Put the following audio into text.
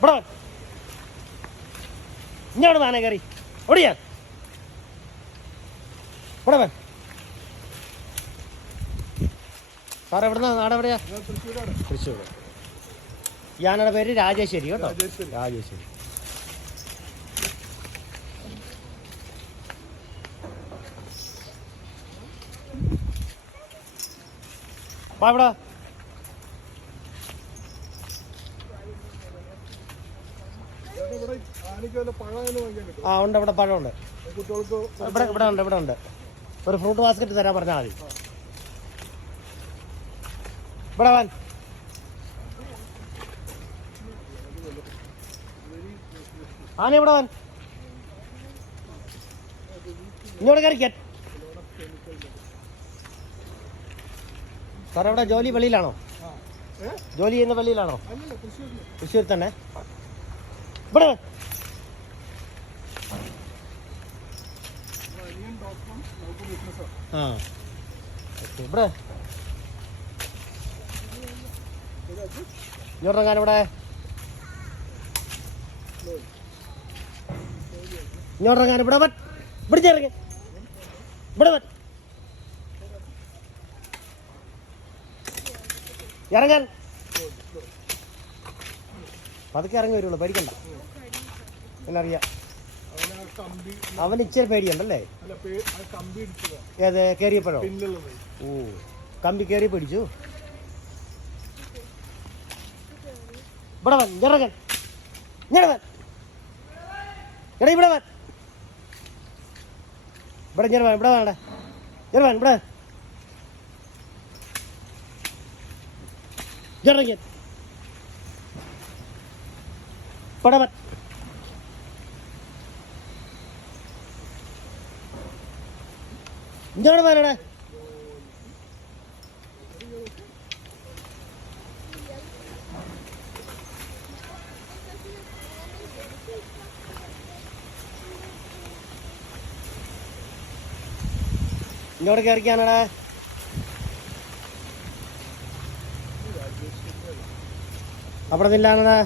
ഇവിടെ ഇങ്ങോട്ട് താനെ കയറി ഓടിയാ ഇവിടെ വൻ. സാർ എവിടുന്നാ? നാടെവിടെയാ? തൃശ്ശൂർ. ഞാനുടെ പേര് രാജേശ്വരി കേട്ടോ. രാജേശ്വരി. വാ ഇവിടെ. ആ ഉണ്ട്, ഇവിടെ പഴമുണ്ട്. ഇവിടെ ഉണ്ട്, ഇവിടെ ഉണ്ട്. ഒരു ഫ്രൂട്ട് ബാസ്ക്കറ്റ് തരാൻ പറഞ്ഞാൽ മതി. ഇവിടെ വാൻ. ആന ഇവിടെ വാൻ. ഇങ്ങോട്ട് കയറിക്കാൻ. സാർ എവിടെ ജോലി? വെളിയിലാണോ? ജോലി ചെയ്യുന്ന വെളിയിലാണോ? തൃശ്ശൂർ തന്നെ. ഇവിടെ ആ ഇവിടെ ഇങ്ങോട്ടിറങ്ങാൻ. ഇവിടെ ഇങ്ങോട്ടിറങ്ങാൻ. ഇവിടെ പറ്റ്. ഇവിടെ ചേർക്കെ. ഇവിടെ പറ്റ്. ഇറങ്ങാൻ. പതുക്കെ ഇറങ്ങി വരുള്ളൂ, പേടിക്കണ്ട. എന്നറിയാം. അവന് ഇച്ചിരി പേടിയുണ്ടല്ലേ? ഏത് കയറിയപ്പോഴോ? ഓ, കമ്പി കയറി പിടിച്ചു. ഇവിടെ വൻ. ഇറങ്ങൻ. ഇങ്ങനെ വൻ. എടാ ഇവിടെ വൻ. ഇവിടെ ഇങ്ങനെ വേണം. ഇവിടെ വേണ്ട. ഇങ്ങനെ വേണം. ഇവിടെ ഇറങ്ങൻ. ഇവിടെ വൻ. ഇങ്ങോട്ട് വേണേ. ഇങ്ങോട്ട് കയറിക്കാനടാ. അവിടെ നില്ലാണടാ.